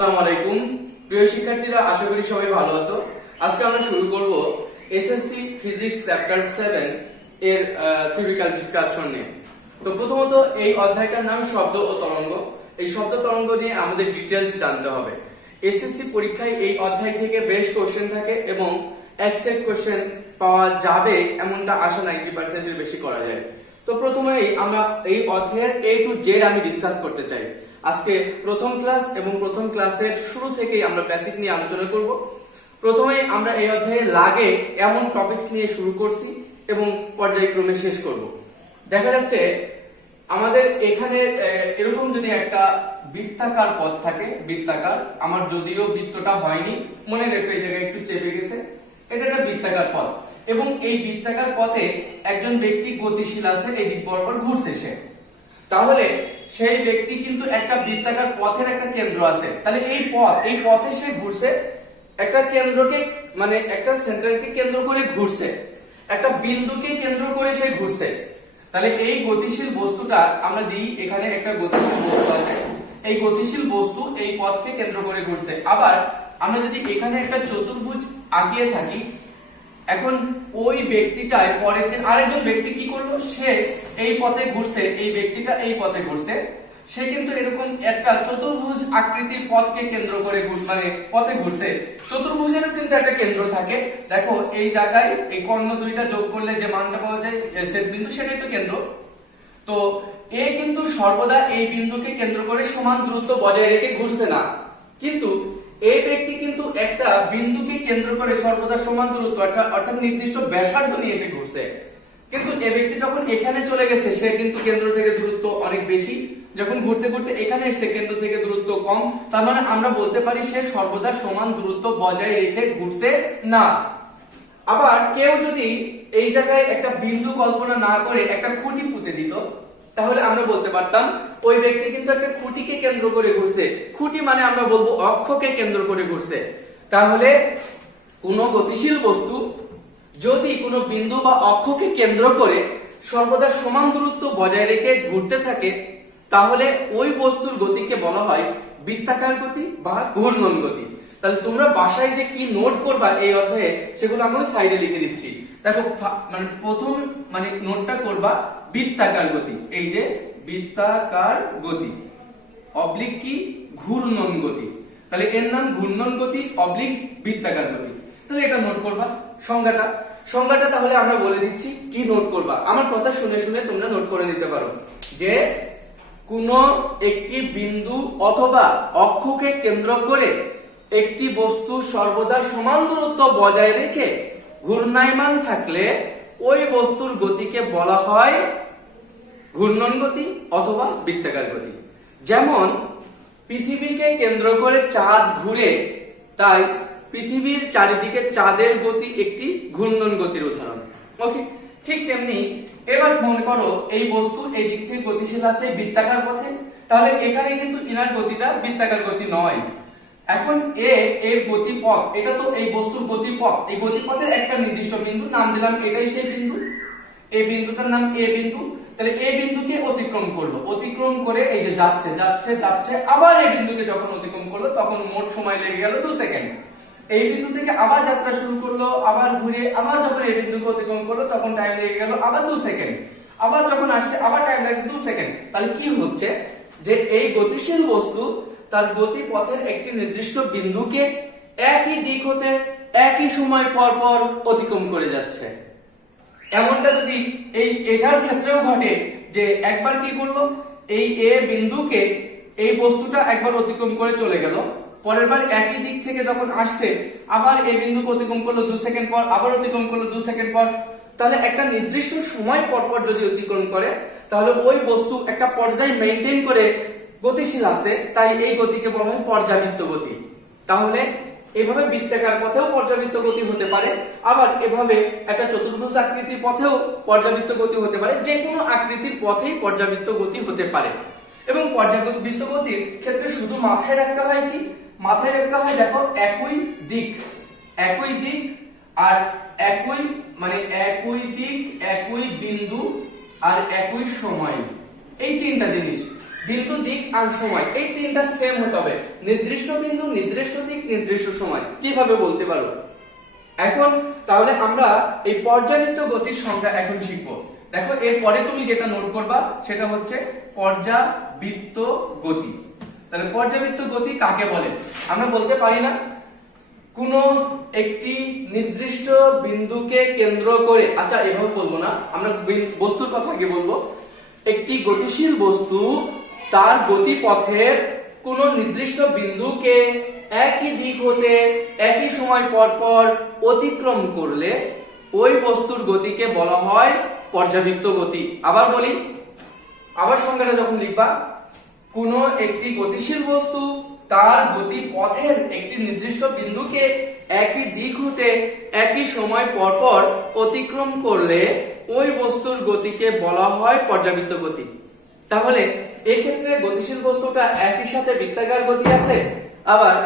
আসসালামু আলাইকুম প্রিয় শিক্ষার্থীরা, আশা করি সবাই ভালো আছো। আজকে আমরা শুরু করব এসএসসি ফিজিক্স চ্যাপ্টার 7 এর থিওরিক্যাল ডিসকাশন নিয়ে। তো প্রথমত এই অধ্যায়টার নাম শব্দ ও তরঙ্গ। এই শব্দ তরঙ্গ নিয়ে আমাদের ডিটেইলস জানতে হবে। এসএসসি পরীক্ষায় এই অধ্যায় থেকে বেশ কোশ্চেন থাকে এবং এক সেট কোশ্চেন পাওয়া যাবে এমনটা আশা 90% এর বেশি করা যায়। তো প্রথমেই আমরা এই অধ্যায়ের A to Z আমি ডিসকাস করতে চাই। আজকে প্রথম ক্লাস এবং প্রথম ক্লাসের শুরু থেকেই আমরা বেসিক নিয়ে আলোচনা করব। প্রথমেই আমরা এই অধ্যায়ে লাগে এমন টপিকস নিয়ে শুরু করছি এবং পর্যায়ক্রমে শেষ করব। দেখা যাচ্ছে আমাদের এখানে এরকম যদি একটা বৃত্তাকার পথ থাকে, বৃত্তাকার, আমার যদিও বৃত্তটা হয়নি, মনে রেখে এই জায়গায় একটু চেপে গেছে, এটা একটা বৃত্তাকার পথ এবং এই বৃত্তাকার পথে একজন ব্যক্তি গতিশীল আছে, এই দিক বরাবর ঘুরছে সে। তাহলে সেই ব্যক্তি কিন্তু একটা বৃত্তাকার পথের একটা কেন্দ্র আছে, তাহলে এই পথে সে ঘুরছে, একটা কেন্দ্রকে মানে একটা সেন্টারকে কেন্দ্র করে ঘুরছে, একটা বিন্দুকে কেন্দ্র করে সে ঘুরছে। তাহলে এই গতিশীল বস্তুটা আমরা দিই, এখানে একটা গতিশীল বস্তু আছে, এই গতিশীল বস্তু এই পথকে কেন্দ্র করে ঘুরছে। আবার আমরা যদি এখানে একটা চতুর্ভুজ আঁকিয়ে থাকি, এখন ওই ব্যক্তিটায় পরের দিন আরেকজন ব্যক্তি কি করলো, সে এই পথে ঘুরছে, এই ব্যক্তিটা এই পথে ঘুরছে, সে কিন্তু এরকম একটা চতুর্ভুজ আকৃতির পথকে কেন্দ্র করে মানে পথে ঘুরছে। চতুর্ভুজেরও কিন্তু একটা কেন্দ্র থাকে, দেখো এই জায়গায় এই কর্ণ দুইটা যোগ করলে যে মানটা পাওয়া যায় ছেদ বিন্দু, সেটাই তো কেন্দ্র। তো এ কিন্তু সর্বদা এই বিন্দুকে কেন্দ্র করে সমান দূরত্ব বজায় রেখে ঘুরছে না, কিন্তু এই ব্যক্তি কিন্তু একটা বিন্দুকে কেন্দ্র করে সর্বদা সমান দূরত্ব অর্থাৎ নির্দিষ্ট ব্যাসার্ধ নিয়ে এসে ঘুরছে। কিন্তু এই ব্যক্তি যখন এখানে চলে গেছে, সে কিন্তু কেন্দ্র থেকে দূরত্ব অনেক বেশি, যখন ঘুরতে ঘুরতে এখানে এসে কেন্দ্র থেকে দূরত্ব কম, তার মানে আমরা বলতে পারি সে সর্বদা সমান দূরত্ব বজায় রেখে ঘুরছে না। আবার কেউ যদি এই জায়গায় একটা বিন্দু কল্পনা না করে একটা খুঁটি পুঁতে দিত, তাহলে আমরা বলতে পারতাম ওই ব্যক্তি কিন্তু একটা খুঁটিকে কেন্দ্র করে ঘুরছে। খুঁটি মানে আমরা বলবো অক্ষকে কেন্দ্র করে ঘুরছে। তাহলে কোনো গতিশীল বস্তু যদি কোনো বিন্দু বা অক্ষকে কেন্দ্র করে সর্বদা সমান দূরত্ব বজায় রেখে ঘুরতে থাকে, তাহলে ওই বস্তুর গতিকে বলা হয় বৃত্তাকার গতি বা ঘূর্ণন গতি। তাহলে তোমরা বাসায় যে কি নোট করবা এই অধ্যায়ে, সেগুলো আমি সাইডে লিখে দিচ্ছি। দেখো মানে প্রথম মানে নোটটা করবা বৃত্তাকার গতি, এই যে বৃত্তাকার গতি অবলিক কি ঘূর্ণন গতি, তাহলে এর নাম ঘূর্ণন গতি অবলিক বৃত্তাকার গতি। তাহলে এটা নোট করবা। সংজ্ঞাটা তাহলে আমরা বলে দিচ্ছি, কি নোট করবা, আমার কথা শুনে শুনে তোমরা নোট করে নিতে পারো। যে কোন একটি বিন্দু অথবা অক্ষকে কেন্দ্র করে একটি বস্তু সর্বদা সমান দূরত্ব বজায় রেখে ঘূর্ণায়মান থাকলে ওই বস্তুর গতিকে বলা হয় ঘূর্ণন গতি অথবা বৃত্তাকার গতি। যেমন পৃথিবীকে কেন্দ্র করে চাঁদ ঘুরে, তাই পৃথিবীর চারিদিকে চাঁদের গতি একটি ঘূর্ণন গতির উদাহরণ। ওকে, ঠিক তেমনি এবার মনে করো এই বস্তু এই দিক থেকে গতিশীল আছে বৃত্তাকার পথে, তাহলে এখানে কিন্তু ইনার গতিটা বৃত্তাকার গতি নয়। এখন এর গতিপথ, এটা তো এই বস্তুর গতিপথ, এই গতিপথের একটা নির্দিষ্ট বিন্দু নাম দিলাম, এটাই সেই বিন্দু, এই বিন্দুটার নাম এ বিন্দু। তাহলে এই বিন্দুকে অতিক্রম করলো, অতিক্রম করে এই যে যাচ্ছে যাচ্ছে যাচ্ছে, আবার এই বিন্দুকে যখন অতিক্রম করলো তখন মোট সময় লেগে গেল 2 সেকেন্ড। এই বিন্দু থেকে আবার যাত্রা শুরু করলো, আবার ঘুরে আবার যখন এই বিন্দুকে অতিক্রম করলো তখন টাইম লেগে গেল আবার 2 সেকেন্ড, আবার যখন আসছে আবার টাইম লাগছে 2 সেকেন্ড। তাহলে কি হচ্ছে যে এই গতিশীল বস্তু তার গতিপথের একটি নির্দিষ্ট বিন্দুকে একই দিক হতে একই সময় পর পর অতিক্রম করে যাচ্ছে। এমনটা যদি এটার ক্ষেত্রেও ঘটে যে একবার কি করলো, এই এ বিন্দুকে এই বস্তুটা একবার অতিক্রম করে চলে গেল, পরের বার একই দিক থেকে যখন আসছে আবার এই বিন্দুকে অতিক্রম করলো 2 সেকেন্ড পর, আবার অতিক্রম করলো 2 সেকেন্ড পর, তাহলে একটা নির্দিষ্ট সময় পর পর যদি অতিক্রম করে তাহলে ওই বস্তু একটা পর্যায় মেইনটেইন করে গতিশীল আছে, তাই এই গতিকে বলা হয় পর্যাবৃত্ত গতি। তাহলে এভাবে বৃত্তাকার পথেও পর্যাবৃত্ত গতি হতে পারে, আবার এভাবে একটা চতুর্ভুজ আকৃতির পথেও পর্যাবৃত্ত গতি হতে পারে, যে কোনো আকৃতির পথেই পর্যাবৃত্ত গতি হতে পারে। এবং পর্যাবৃত্ত গতির ক্ষেত্রে শুধু মাথায় রাখতে হয় কি, মাথায় রাখতে হয় দেখো একই দিক আর একই মানে একই দিক, একই বিন্দু আর একই সময়, এই তিনটা জিনিস। বিন্দু, দিক আর সময়, এই তিনটা সেম হতে হবে। নির্দিষ্ট বিন্দু, নির্দিষ্ট দিক, নির্দিষ্ট সময়, কিভাবে বলতে পারো? এখন তাহলে আমরা এই পর্যাবৃত্ত গতির সংজ্ঞা এখন শিখবো। দেখো, এরপরে তুমি যেটা নোট করবা সেটা হচ্ছে পর্যাবৃত্ত গতি। তাহলে পর্যাবৃত্ত গতি কাকে বলে? আমরা বলতে পারি না কোন একটি নির্দিষ্ট বিন্দুকে কেন্দ্র করে, আচ্ছা এভাবে বলবো না, আমরা বস্তুর কথা আগে বলবো। একটি গতিশীল বস্তু তার গতিপথের কোন নির্দিষ্ট বিন্দুকে একই দিক হতে একই সময় পর পর অতিক্রম করলে ওই বস্তুর গতিকে বলা হয় পর্যাবৃত্ত গতি। আবার বলি, আবার সংজ্ঞাটা যখন লিখবা, কোন একটি গতিশীল বস্তু তার গতিপথের একটি নির্দিষ্ট বিন্দুকে একই দিক হতে একই সময় পর পর অতিক্রম করলে ওই বস্তুর গতিকে বলা হয় পর্যাবৃত্ত গতি। তাহলে এই ক্ষেত্রে গতিশীল বস্তুটা একই সাথে বৃত্তাকার গতি আছে, আবার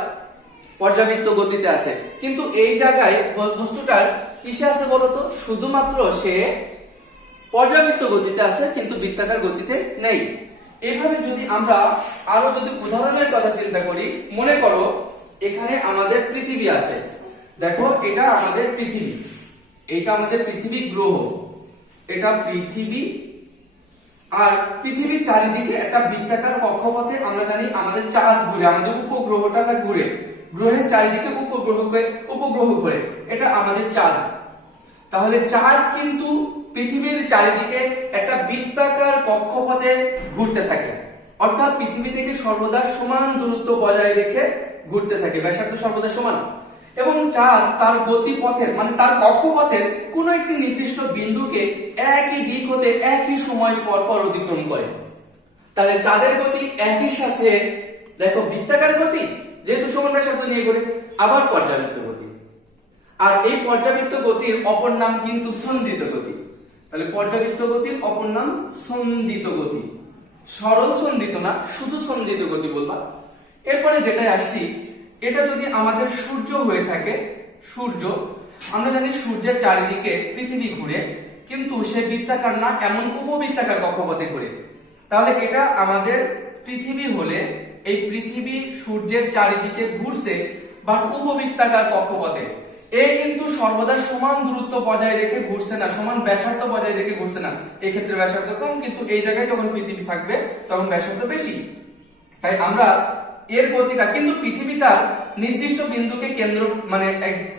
পর্যাবৃত্ত গতিতে আছে, কিন্তু এই জায়গায় বস্তুটার কিসে আছে বলতো? শুধুমাত্র সে পর্যাবৃত্ত গতিতে আছে, কিন্তু বৃত্তাকার গতিতে নেই। এইভাবে যদি আমরা আরো যদি উদাহরণের কথা চিন্তা করি, মনে করো এখানে আমাদের পৃথিবী আছে। দেখো, এটা আমাদের পৃথিবী, এটা আমাদের পৃথিবী গ্রহ, এটা পৃথিবী। আর পৃথিবীর চারিদিকে একটা বৃত্তাকার কক্ষপথে আমরা জানি আমাদের চাঁদ ঘুরে, আমাদের উপগ্রহটা ঘুরে, গ্রহের চারিদিকে উপগ্রহ ঘুরে, এটা আমাদের চাঁদ। তাহলে চাঁদ কিন্তু পৃথিবীর চারিদিকে একটা বৃত্তাকার কক্ষপথে ঘুরতে থাকে, অর্থাৎ পৃথিবী থেকে সর্বদা সমান দূরত্ব বজায় রেখে ঘুরতে থাকে, ব্যাসার্ধ সর্বদা সমান। এবং চাঁদ তার গতিপথের মানে তার কক্ষপথের কোন একটি নির্দিষ্ট বিন্দুকে একই দিক হতে একই সময় পর পর অতিক্রম করে। তাহলে চাঁদের গতি একই সাথে, দেখো, বৃত্তাকার গতি যেহেতু সমান ব্যাসার্ধ নিয়ে ঘুরে, আবার পর্যাবৃত্ত গতি। আর এই পর্যাবৃত্ত গতির অপর নাম কিন্তু সন্দিত গতি। তাহলে পর্যাবৃত্ত গতির অপর নাম সন্দিত গতি, সরল সন্দিত না, শুধু সন্দিত গতি বলবা। এরপরে যেটাই আসছি, এটা যদি আমাদের সূর্য হয়ে থাকে, সূর্য, আমরা জানি সূর্যের চারিদিকে পৃথিবী ঘুরে, কিন্তু সে বৃত্তাকার না, এমন উপবৃত্তাকার কক্ষপথে ঘুরে। তাহলে এটা আমাদের পৃথিবী হলে এই পৃথিবী সূর্যের চারিদিকে ঘুরছে, বাট উপবৃত্তাকার কক্ষপথে। এ কিন্তু সর্বদা সমান দূরত্ব বজায় রেখে ঘুরছে না, সমান ব্যাসার্ধ বজায় রেখে ঘুরছে না। এই ক্ষেত্রে ব্যাসার্ধ কম, কিন্তু এই জায়গায় যখন পৃথিবী থাকবে তখন ব্যাসার্ধ বেশি। তাই আমরা এর গতিটা কিন্তু পৃথিবী তার নির্দিষ্ট বিন্দুকে কেন্দ্র মানে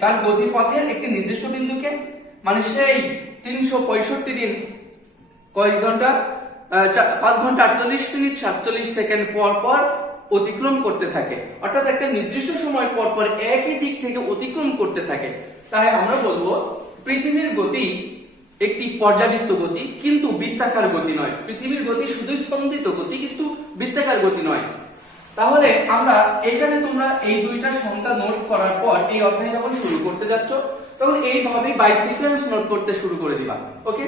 তার গতিপথের একটি নির্দিষ্ট বিন্দুকে, মানে সেই 365 দিন কয়েক ঘন্টা 5 ঘন্টা 48 মিনিট 47 সেকেন্ড পর পর অতিক্রম করতে থাকে, অর্থাৎ একটা নির্দিষ্ট সময় পর পর একই দিক থেকে অতিক্রম করতে থাকে। তাই আমরা বলবো পৃথিবীর গতি একটি পর্যাবৃত্ত গতি, কিন্তু বৃত্তাকার গতি নয়। পৃথিবীর গতি শুধু সন্দিত গতি, কিন্তু বৃত্তাকার গতি নয়। তাহলে আমরা এখানে তোমরা এই দুইটা সংখ্যা নোট করার পর এই অধ্যায় যখন শুরু করতে যাচ্ছ তখন এইভাবেই বাই সিকোয়েন্স নোট করতে শুরু করে দিবা, ওকে?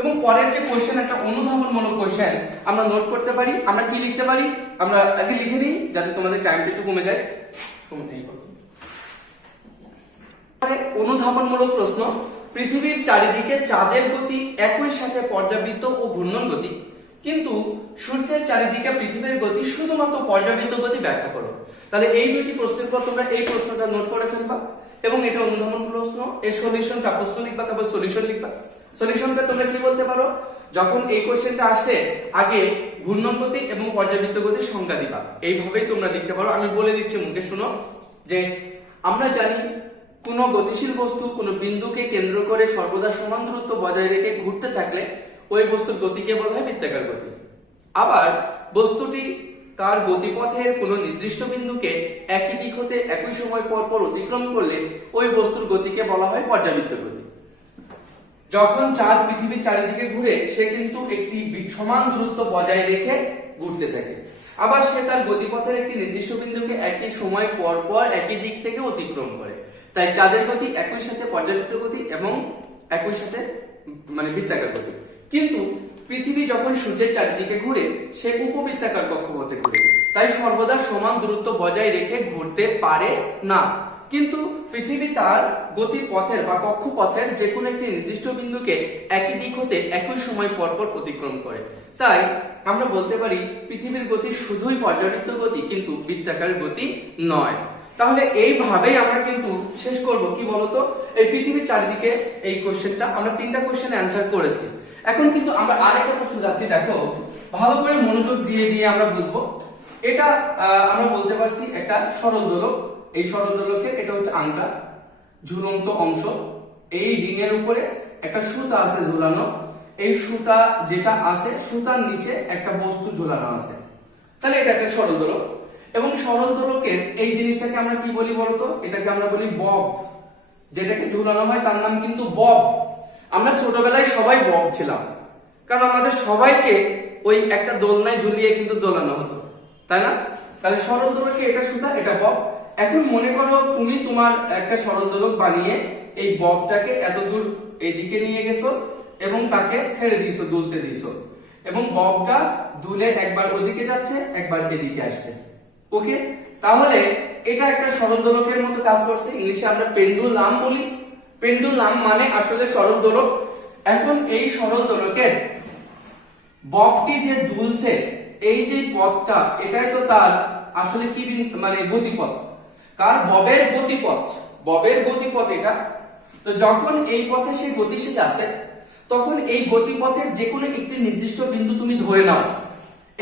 এবং পরের যে কোশ্চেন, একটা অনুধাবনমূলক কোশ্চেন আমরা নোট করতে পারি। আমরা কি লিখতে পারি, আমরা আগে লিখে নিই যাতে তোমাদের টাইমটা একটু কমে যায়। অনুধাবনমূলক প্রশ্ন, পৃথিবীর চারিদিকে চাঁদের গতি একই সাথে পর্যাবৃত্ত ও ঘূর্ণন গতি, কিন্তু সূর্যের চারিদিকে পৃথিবীর গতি শুধুমাত্র পর্যাবৃত্ত গতি, ব্যাখ্যা করো। তাহলে এই দুইটি প্রশ্নের পর তোমরা এই প্রশ্নটা নোট করে ফেলবা, এবং এটা অনুধাবন প্রশ্ন। এই সলিউশনটা প্রশ্ন লিখবা, তারপর সলিউশন লিখবা। সলিউশনটা তোমরা কি বলতে পারো, যখন এই কোশ্চেনটা আসে আগে ঘূর্ণন গতি এবং পর্যাবৃত্ত গতির সংজ্ঞা দিবা। এইভাবেই তোমরা লিখতে পারো। আমি বলে দিচ্ছি, মুখে শুনো, যে আমরা জানি কোন গতিশীল বস্তু কোন বিন্দুকে কেন্দ্র করে সর্বদা সমান দূরত্ব বজায় রেখে ঘুরতে থাকলে ওই বস্তুর গতিকে বলা হয় বৃত্তাকার গতি। আবার বস্তুটি তার গতিপথের কোন নির্দিষ্ট বিন্দুকে একই দিক হতে একই সময় পর পর অতিক্রম করলে ওই বস্তুর গতিকে বলা হয় পর্যাবৃত্ত গতি। যখন চাঁদ পৃথিবীর চারিদিকে ঘুরে, সে কিন্তু একটি সমান দূরত্ব বজায় রেখে ঘুরতে থাকে। আবার সে তার গতিপথের একটি নির্দিষ্ট বিন্দুকে একই সময় পর পর একই দিক থেকে অতিক্রম করে। তাই চাঁদের গতি একই সাথে পর্যাবৃত্ত গতি এবং একই সাথে মানে বৃত্তাকার গতি। কিন্তু পৃথিবী যখন সূর্যের চারিদিকে ঘুরে, সে উপবৃত্তাকার কক্ষপথে ঘুরে, তাই সর্বদা সমান দূরত্ব বজায় রেখে ঘুরতে পারে না। কিন্তু পৃথিবী তার গতিপথের বা কক্ষপথের যে কোনো একটি নির্দিষ্ট বিন্দুকে একই দিক হতে একই সময় পর পর অতিক্রম করে। তাই আমরা বলতে পারি পৃথিবীর গতি শুধুই পর্যাবৃত্ত গতি, কিন্তু বৃত্তাকার গতি নয়। তাহলে এইভাবেই আমরা কিন্তু শেষ করব। কি বলতো, এই পৃথিবীর চারিদিকে এই কোশ্চেনটা আমরা 3টা কোশ্চেন অ্যান্সার করেছি। এখন কিন্তু আমরা আরেকটা প্রশ্ন যাচ্ছি, দেখো ভালো করে মনোযোগ দিয়ে আমরা বুঝবো। এটা আমরা বলতে পারছি একটা সরল দোলক। এই সরল দোলকের এটা হচ্ছে আংটা, ঝুলন্ত অংশ। এই রিংয়ের উপরে একটা সুতা আছে ঝুলানো। এই সুতা যেটা আছে, সুতার নিচে একটা বস্তু ঝুলানো আছে। তাহলে এটা একটা সরল দোলক। এবং সরল দোলকের এই জিনিসটাকে আমরা কি বলি বলতো? এটাকে আমরা বলি বব। যেটাকে ঝুলানো হয় তার নাম কিন্তু বব। আমরা ছোটবেলায় সবাই বব ছিলাম, কারণ আমাদের সবাইকে ওই একটা দোলনায় ঝুলিয়ে কিন্তু দোলানো হতো, তাই না? তাহলে সরল দোলকে এটা সুতা, এটা বব। এখন মনে করো তুমি তোমার একটা সরল দোলক বানিয়ে এই ববটাকে এত দূর এদিকে নিয়ে গেছো এবং তাকে ছেড়ে দিয়েছো, দুলতে দিয়েছো, এবং ববটা দুলে একবার ওদিকে যাচ্ছে, একবার এদিকে আসছে। ওকে, তাহলে এটা একটা সরল দোলকের মতো কাজ করছে। ইংলিশে আমরা পেন্ডুলাম বলি। পেন্ডুলাম মানে আসলে সরল দোলক। এখন এই সরল দোলকের ববটি যে দুলছে, এই যে পথটা, এটাই তো তার আসলে কি মানে গতিপথ। কার? ববের গতিপথ। ববের গতিপথ এটা। তো যখন এই পথে সে গতিশীল আছে, তখন এই গতিপথের যে কোনো একটি নির্দিষ্ট বিন্দু তুমি ধরে নাও।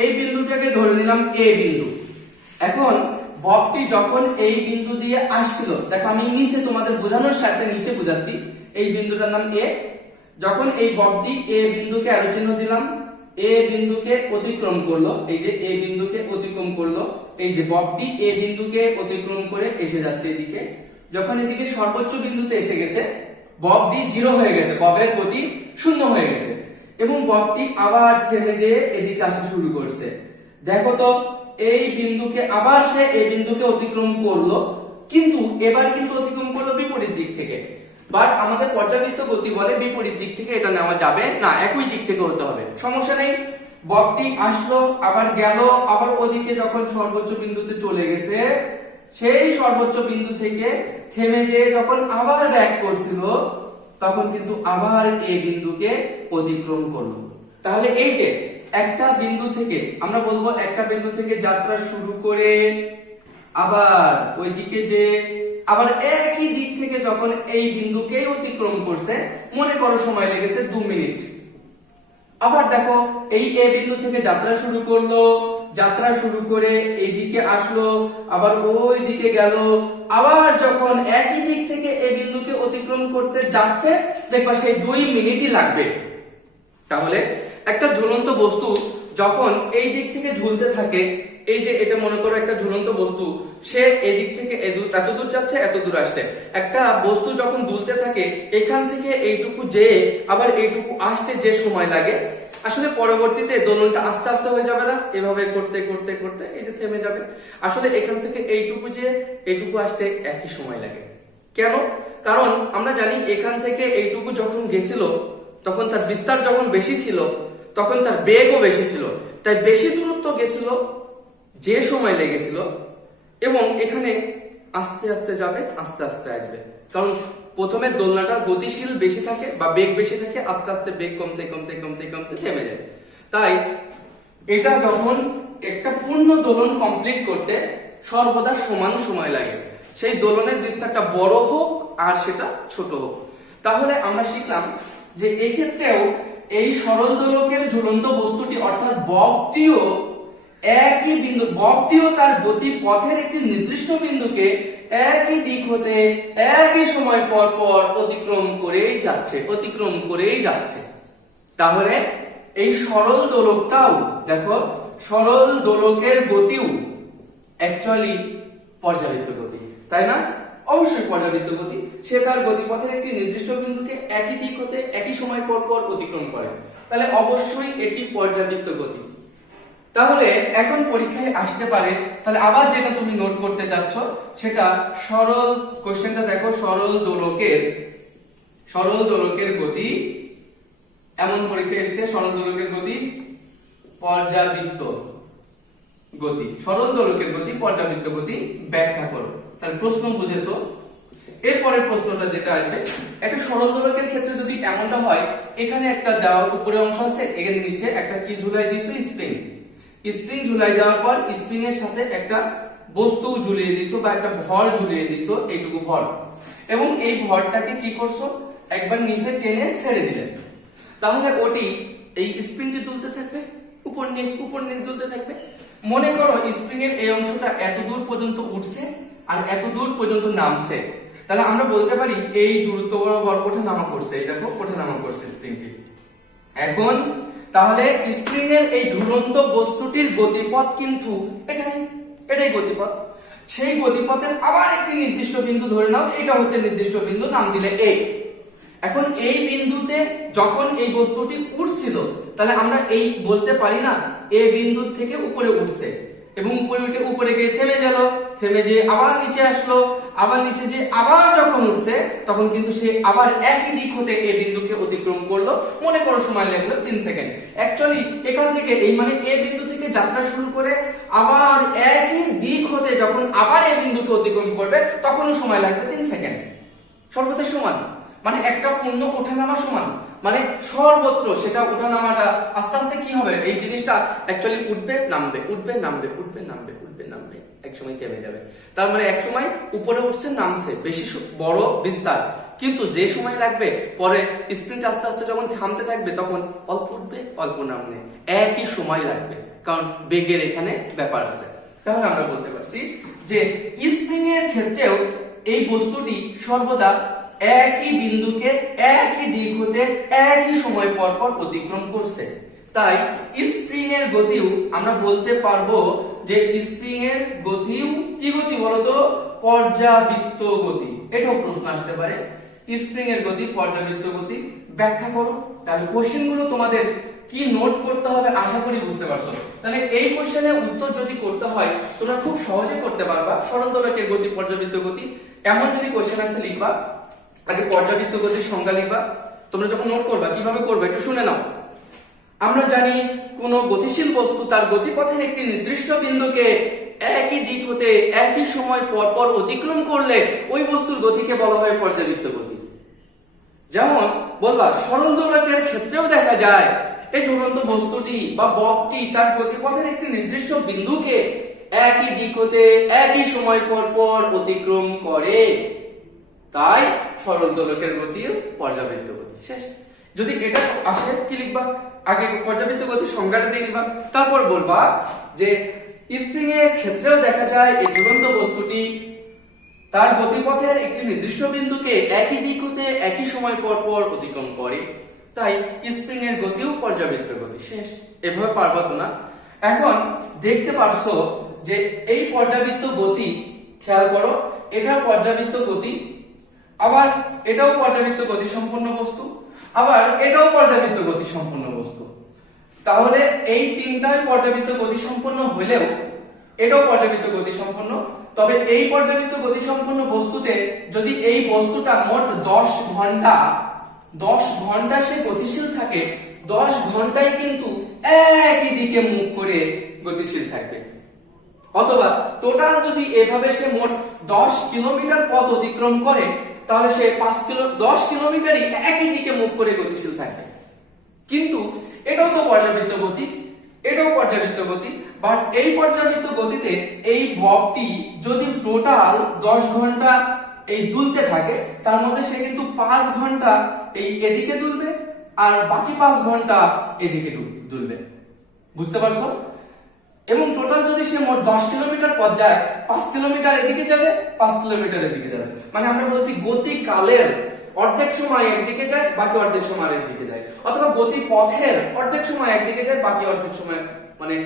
এই বিন্দুটাকে ধরে নিলাম এ বিন্দু। এখন ববটি যখন এই বিন্দু দিয়ে আসছিল, দেখো আমি নিচে তোমাদের বোঝানোর স্বার্থে নিচে বোঝাচ্ছি, এই বিন্দুটার নাম এ। যখন এই ববটি এ বিন্দুকে অ্যারো চিহ্ন দিলাম, এ বিন্দুকে অতিক্রম করলো, এই যে এ বিন্দুকে অতিক্রম করলো, এই যে ববটি এ বিন্দুকে অতিক্রম করে এসে যাচ্ছে এদিকে। যখন এদিকে সর্বোচ্চ বিন্দুতে এসে গেছে, ববটি 0 হয়ে গেছে, ববের গতি 0 হয়ে গেছে, এবং ববটি আবার থেমে যেয়ে এদিকে আসা শুরু করছে। দেখো তো, এই বিন্দুকে আবার সে এই বিন্দুকে অতিক্রম করলো, কিন্তু এবার কিন্তু অতিক্রম করলো বিপরীত দিক থেকে। বাট আমাদের পর্যাবৃত্ত গতি বলে বিপরীত দিক থেকে এটা নেওয়া যাবে না, একই দিক থেকে হতে হবে। সমস্যা নেই, ববটি আসলো, আবার গেল, আবার ওদিকে যখন সর্বোচ্চ বিন্দুতে চলে গেছে, সেই সর্বোচ্চ বিন্দু থেকে থেমে যেয়ে যখন আবার ব্যাক করছিল, তখন কিন্তু আবার এই বিন্দুকে অতিক্রম করলো। তাহলে এই যে একটা বিন্দু থেকে, আমরা বলবো একটা বিন্দু থেকে যাত্রা শুরু করে আবার ওইদিকে যে আবার একই দিক থেকে যখন এই বিন্দুকে অতিক্রম করছে, মনে করো সময় লেগেছে 2 মিনিট। আবার দেখো এই এ বিন্দু থেকে যাত্রা শুরু করলো, যাত্রা শুরু করে এইদিকে আসলো, আবার ওই দিকে গেল, আবার যখন একই দিক থেকে এই বিন্দুকে অতিক্রম করতে যাচ্ছে, দেখবা সেই 2 মিনিটই লাগবে। তাহলে একটা ঝুলন্ত বস্তু যখন এই দিক থেকে ঝুলতে থাকে, এই যে এটা মনে করো একটা ঝুলন্ত বস্তু, সে এই দিক থেকে এত দূর যাচ্ছে, এত দূর আসছে। একটা বস্তু যখন দুলতে থাকে, এখান থেকে এইটুকু যে আবার এইটুকু আসতে যে সময় লাগে, আসলে পরবর্তীতে দোলনটা আস্তে আস্তে হয়ে যাবে না, এভাবে করতে করতে করতে এই যে থেমে যাবে। আসলে এখান থেকে এইটুকু যে এইটুকু আসতে একই সময় লাগে। কেন? কারণ আমরা জানি এখান থেকে এইটুকু যখন গেছিল, তখন তার বিস্তার যখন বেশি ছিল, তখন তার বেগও বেশি ছিল, তাই বেশি দূরত্ব গেছিল, যে সময় লেগেছিল, এবং এখানে আস্তে আস্তে যাবে, আস্তে আস্তে আসবে। কারণ প্রথমে দোলনাটা গতিশীল বেশি থাকে বা বেগ বেশি থাকে, আস্তে আস্তে বেগ কমতে কমতে কমতে কমতে থেমে যায়। তাই এটা যখন একটা পূর্ণ দোলন কমপ্লিট করতে সর্বদা সমান সময় লাগে, সেই দোলনের বিস্তারটা বড় হোক আর সেটা ছোট হোক। তাহলে আমরা শিখলাম যে এই ক্ষেত্রেও এই সরল দোলকের ঝুলন্ত বস্তুটি অর্থাৎ ববটিও একই বিন্দু, ববটিও তার গতি পথের একটি নির্দিষ্ট বিন্দুকে একই দিক হতে একই সময় পর পর অতিক্রম করেই যাচ্ছে, অতিক্রম করেই যাচ্ছে। তাহলে এই সরল দোলকটাও দেখো, সরল দোলকের গতিও অ্যাকচুয়ালি পর্যাবৃত্ত গতি, তাই না? অবশ্যই পর্যাবৃত্ত গতি। সে তার গতিপথের একটি নির্দিষ্ট বিন্দুকে একই দিক হতে একই সময় পর পর অতিক্রম করে, তাহলে অবশ্যই এটি পর্যাবৃত্ত গতি। তাহলে এখন পরীক্ষায় আসতে পারে, তাহলে আবার যেটা তুমি নোট করতে যাচ্ছ সেটা সরল, কোশ্চেনটা দেখো, সরল দোলকের গতি, এমন পরীক্ষা এসেছে, সরল দোলকের গতি পর্যাবৃত্ত। গতি, সরল দোলকের গতি, পর্যাবৃত্ত গতি ব্যাখ্যা করো। তাহলে প্রশ্ন বুঝেছো। এরপরের প্রশ্নটা যেটা আসবে, একটা সরল দোলকের ক্ষেত্রে যদি এমনটা হয়, এখানে একটা দেওয়ার উপরে অংশ আছে, এখানে নিচে একটা কি ঝুলাই দিছো, স্প্রিং। স্প্রিং ঝুলাই দেওয়ার পর স্প্রিং এর সাথে একটা বস্তু ঝুলিয়ে দিছো বা একটা ভর ঝুলিয়ে দিছো, এইটুকু ভর, এবং এই ভরটাকে কি করছো, একবার নিচে টেনে ছেড়ে দিলেন। তাহলে ওটি এই স্প্রিংটি তুলতে থাকবে, উপর নিচ তুলতে থাকবে। মনে করো স্প্রিং এর এই অংশটা এত দূর পর্যন্ত উঠছে আর এত দূর পর্যন্ত নামছে, তাহলে আমরা বলতে পারি এই দূরত্ব বরাবর ওঠানামা করছে। এই দেখো ওঠানামা করছে স্প্রিংটি। এখন তাহলে স্প্রিং এর এই ঝুলন্ত বস্তুটির গতিপথ কিন্তু এটাই গতিপথ। সেই গতিপথের আবার একটি নির্দিষ্ট বিন্দু ধরে নাও, এটা হচ্ছে নির্দিষ্ট বিন্দু, নাম দিলে এ। এখন এই বিন্দুতে যখন এই বস্তুটি উঠছিল, তাহলে আমরা এই বলতে পারি না এ বিন্দু থেকে উপরে উঠছে, এবং উপরে উঠে উপরে গিয়ে থেমে গেল, থেমে যে আবার নিচে আসলো, আবার নিচে যে আবার যখন উঠছে, তখন কিন্তু সে আবার একই দিক হতে এই বিন্দুকে অতিক্রম করলো। মনে করো সময় লাগলো 3 সেকেন্ড। অ্যাকচুয়ালি এখান থেকে এই মানে এ বিন্দু থেকে যাত্রা শুরু করে আবার একই দিক হতে যখন আবার এই বিন্দুকে অতিক্রম করবে, তখনও সময় লাগবে 3 সেকেন্ড। সর্বদা সমান, মানে একটা পূর্ণ ওঠানামা সমান, মানে সর্বত্র সেটা ওঠানামাটা আস্তে আস্তে কি হবে, এই জিনিসটা অ্যাকচুয়ালি উঠবে নামবে, উঠবে নামবে, উঠবে নামবে, উঠবে নামবে, এক সময় থেমে যাবে। তার মানে এক সময় উপরে উঠছে নামছে, বেশি বড় বিস্তার, কিন্তু যে সময় লাগবে পরে স্প্রিংটা আস্তে আস্তে যখন থামতে থাকবে, তখন অল্প উঠবে অল্প নামবে, একই সময় লাগবে, কারণ বেগের এখানে ব্যাপার আছে। তাহলে আমরা বলতে পারছি যে স্প্রিং এর ক্ষেত্রেও এই বস্তুটি সর্বদা একই বিন্দুকে একই দিক হতে একই সময় পর পর অতিক্রম করছে। তাই স্প্রিং এর গতিও আমরা বলতে পারবো যে স্প্রিং এর গতিও কি গতি বলতো, পর্যাবৃত্ত গতি। এটাও প্রশ্ন আসতে পারে, স্প্রিং এর গতি পর্যাবৃত্ত গতি ব্যাখ্যা করো। তাহলে কোশ্চেন গুলো তোমাদের কি নোট করতে হবে আশা করি বুঝতে পারছো। তাহলে এই কোশ্চেনের উত্তর যদি করতে হয় তোমরা খুব সহজে করতে পারবা। সরল দোলকের গতি পর্যাবৃত্ত গতি এমন যদি কোশ্চেন আসে, লিখবা আগে পর্যাবৃত্ত গতির সংজ্ঞা লিখবা। তোমরা যখন নোট করবা কিভাবে করবে একটু শুনে নাও। আমরা জানি কোন গতিশীল বস্তু তার গতিপথের একটি নির্দিষ্ট বিন্দুকে একই দিক হতে একই সময় পর পর অতিক্রম করলে ওই বস্তুর গতিকে বলা হয় পর্যাবৃত্ত গতি। যেমন বলবা সরল দোলকের ক্ষেত্রেও দেখা যায় এই ঝুলন্ত বস্তুটি বা বকটি তার গতিপথের একটি নির্দিষ্ট বিন্দুকে একই দিক হতে একই সময় পর পর অতিক্রম করে, তাই সরল দোলকের গতি পর্যাবৃত্ত গতি। শেষ। যদি এটা আসে কি লিখবা, আগে পর্যাবৃত্ত গতির সংজ্ঞাটা দিয়ে দিবা, তারপর বলবা যে স্প্রিং এর ক্ষেত্রেও দেখা যায় এই ঝুলন্ত বস্তুটি তার গতিপথের একটি নির্দিষ্ট বিন্দুকে একই দিক হতে একই সময় পর পর অতিক্রম করে, তাই স্প্রিং এর গতিও পর্যাবৃত্ত গতি। শেষ। এভাবে পারবা তো না? এখন দেখতে পারছো যে এই পর্যাবৃত্ত গতি, খেয়াল করো, এটা পর্যাবৃত্ত গতি, আবার এটাও পর্যাবৃত্ত গতি সম্পন্ন বস্তু, আবার এটাও পর্যাবৃত্ত গতি সম্পন্ন বস্তু। তাহলে এই তিনটাই পর্যাবৃত্ত গতি সম্পন্ন হলেও এটাও পর্যাবৃত্ত গতি সম্পন্ন। তবে এই পর্যাবৃত্ত গতি সম্পন্ন বস্তুতে যদি এই বস্তুটা মোট 10 ঘন্টা সে গতিশীল থাকে, 10 ঘন্টায় কিন্তু একই দিকে মুখ করে গতিশীল থাকবে। অথবা টোটাল যদি এভাবে সে মোট 10 কিলোমিটার পথ অতিক্রম করে, তাহলে সে 10 কিলোমিটারই একই দিকে মুখ করে গতিশীল থাকবে। কিন্তু এটাও তো পর্যাবৃত্ত গতি, এটাও পর্যাবৃত্ত গতি, বাট এই পর্যাবৃত্ত গতিতে এই বকটি যদি টোটাল 10 ঘন্টা এই দুলতে থাকে, তার মধ্যে সে কিন্তু 5 ঘন্টা এই এদিকে দুলবে আর বাকি 5 ঘন্টা এদিকে দুলবে। বুঝতে পারছো? এবং টোটাল যদি সে মোট 10 কিলোমিটার পথ যায়, 5 কিলোমিটার এদিকে যাবে, 5 কিলোমিটার এদিকে যাবে। মানে আমরা বলছি গতিকালের অর্ধেক সময় একদিকে যায়, বাকি অর্ধেক সময় একদিকে যায়, অথবা গতি পথের অর্ধেক সময় একদিকে যায়, বাকি অর্ধেক সময় মানে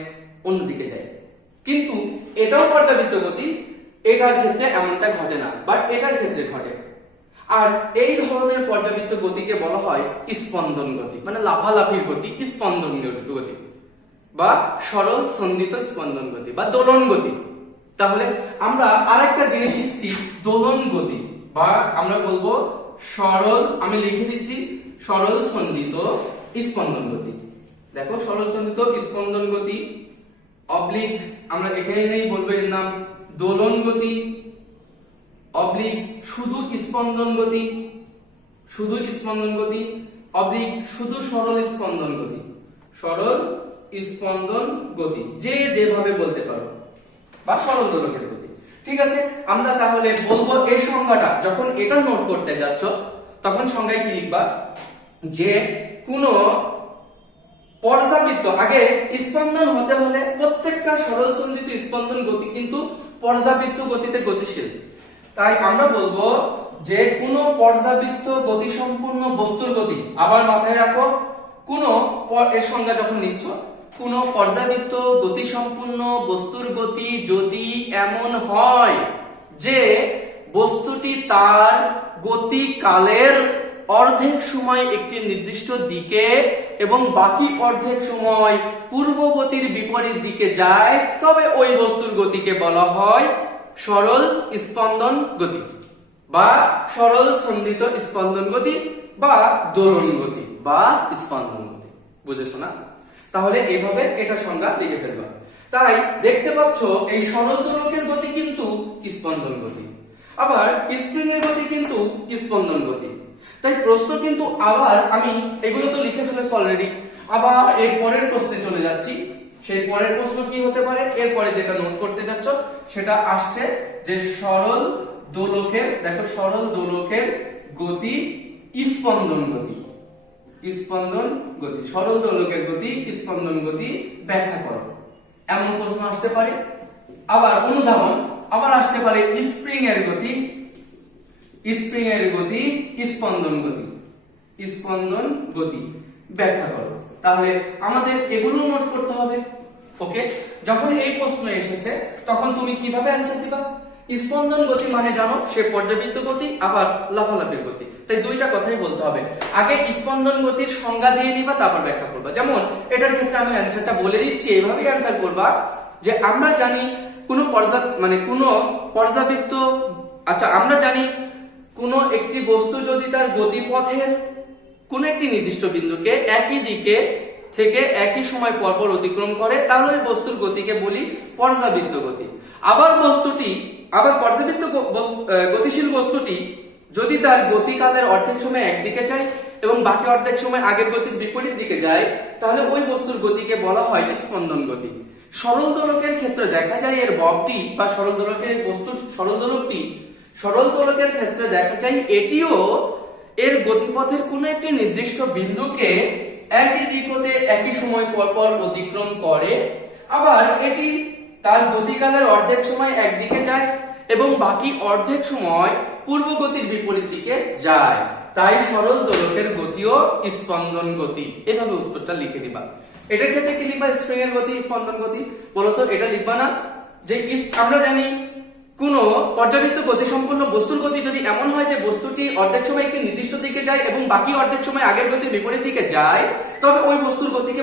অন্যদিকে যায়। কিন্তু এটাও পর্যাবৃত্ত গতি, এটার ক্ষেত্রে এমনটা ঘটে না, বাট এটার ক্ষেত্রে ঘটে। আর এই ধরনের পর্যাবৃত্ত গতিকে বলা হয় স্পন্দন গতি, মানে লাফালাফির গতি, স্পন্দন গতি বা সরল সন্দিত স্পন্দন গতি বা দোলন গতি। তাহলে আমরা আরেকটা জিনিস শিখছি, দোলন গতি, বা আমরা বলবো সরল, আমি লিখে দিচ্ছি সরল সন্দিত স্পন্দন গতি। দেখো সরল সন্দিত স্পন্দন গতি অবলিক আমরা এখানে নেই বলবো এর নাম দোলন গতি, অবলিক শুধু স্পন্দন গতি, শুধু স্পন্দন গতি, অবলিক শুধু সরল স্পন্দন গতি, সরল স্পন্দন গতি, যে যেভাবে বলতে পারো, বা সরল দোলকের গতি। ঠিক আছে, আমরা তাহলে বলবো এই সংজ্ঞাটা যখন এটা নোট করতে যাচ্ছ তখন সংজ্ঞায় কি লিখবা, যে কোন পর্যাবৃত্ত, আগে স্পন্দন হতে হলে প্রত্যেকটা সরল সন্ধিত স্পন্দন গতি কিন্তু পর্যাবৃত্ত গতিতে গতিশীল। তাই আমরা বলবো যে কোন পর্যাবৃত্ত গতি সম্পূর্ণ বস্তুর গতি, আবার মাথায় রাখো কোন এর সংজ্ঞা যখন নিচ্ছ, কোন পর্যাবৃত্ত গতি সম্পূর্ণ বস্তুর গতি যদি এমন হয় যে বস্তুটি তার গতি কালের অর্ধেক সময় একটি নির্দিষ্ট দিকে এবং বাকি অর্ধেক সময় পূর্ব গতির বিপরীত দিকে যায়, তবে ওই বস্তুর গতিকে বলা হয় সরল স্পন্দন গতি বা সরল সন্ধিত স্পন্দন গতি বা দোলন গতি বা স্পন্দন গতি। বুঝেছো না? তাহলে এইভাবে এটা সংজ্ঞা লিখে ফেলবা। তাই দেখতে পাচ্ছ এই সরল দোলকের গতি কিন্তু স্পন্দন গতি, আবার স্প্রিং এর গতি কিন্তু স্পন্দন গতি। তাই প্রশ্ন কিন্তু আবার, আমি এগুলো তো লিখে ফেলেছি অলরেডি, আবার এর পরের প্রশ্নে চলে যাচ্ছি। সেই পরের প্রশ্ন কি হতে পারে, এরপরে যেটা নোট করতে যাচ্ছ সেটা আসছে যে সরল দোলকের, দেখো সরল দোলকের গতি স্পন্দন গতি, স্পন্দন গতি, সরল দোলকের গতি স্পন্দন গতি ব্যাখ্যা করো, এমন প্রশ্ন আসতে পারে। আবার অনুধাবন আবার আসতে পারে স্প্রিং এর গতি, স্প্রিং এর গতি স্পন্দন গতি, স্পন্দন গতি ব্যাখ্যা করো। তাহলে আমাদের এগুলো নোট করতে হবে। ওকে, যখন এই প্রশ্ন এসেছে তখন তুমি কিভাবে অ্যানসার দিবা? স্পন্দন গতি মানে জানো সে পর্যাবৃত্ত গতি, আবার লাফালাফির গতি। তাই দুইটা কথাই বলতে হবে, আগে স্পন্দন গতির সংজ্ঞা দিয়ে নিবা, তারপর ব্যাখ্যা করবা। যেমন এটার ক্ষেত্রে আমি অ্যানসারটা বলে দিচ্ছি, এইভাবে অ্যানসার করবা যে আমরা জানি কোন পর্যাবৃত্ত, আচ্ছা আমরা জানি কোন একটি বস্তু যদি তার গতিপথের কোন একটি নির্দিষ্ট বিন্দুকে একই দিকে থেকে একই সময় পরপর অতিক্রম করে, তাহলে ওই বস্তুর গতিকে বলি পর্যাবৃত্ত গতি। আবার পর্যাবৃত্ত গতিশীল বস্তুটি যদি তার গতিকালের অর্ধেক সময় একদিকে যায় এবং বাকি অর্ধেক সময় আগের গতির বিপরীত দিকে যায়, তাহলে ওই বস্তুর গতিকে বলা হয় স্পন্দন গতি। সরল দোলকের ক্ষেত্রে দেখা যায় এর ববটি বা সরল দোলকের বস্তু, সরল দোলকের ক্ষেত্রে দেখা যায় এটিও এর গতিপথের কোন একটি নির্দিষ্ট বিন্দুকে একই দিক হতে একই সময় পরপর অতিক্রম করে, আবার এটি তার গতিকালের অর্ধেক সময় একদিকে যায় এবং বাকি অর্ধেক সময় পূর্ব গতির বিপরীত দিকে যায়। তাই সরল দোলকের গতিও স্পন্দন গতি। এভাবে উত্তরটা লিখে দিবা। এটার ক্ষেত্রে কি লিখবা? স্প্রিং এর গতি স্পন্দন গতি। বলতো এটা লিখবা না যে আমরা জানি কোন পর্যাবৃত্ত গতি সম্পন্ন বস্তুর গতি যদি এমন হয় যে বস্তুটি অর্ধেক সময় একটি নির্দিষ্ট দিকে যায় এবং বাকি অর্ধেক সময় আগের গতির বিপরীত দিকে যায়, তবে ওই বস্তুর গতিকে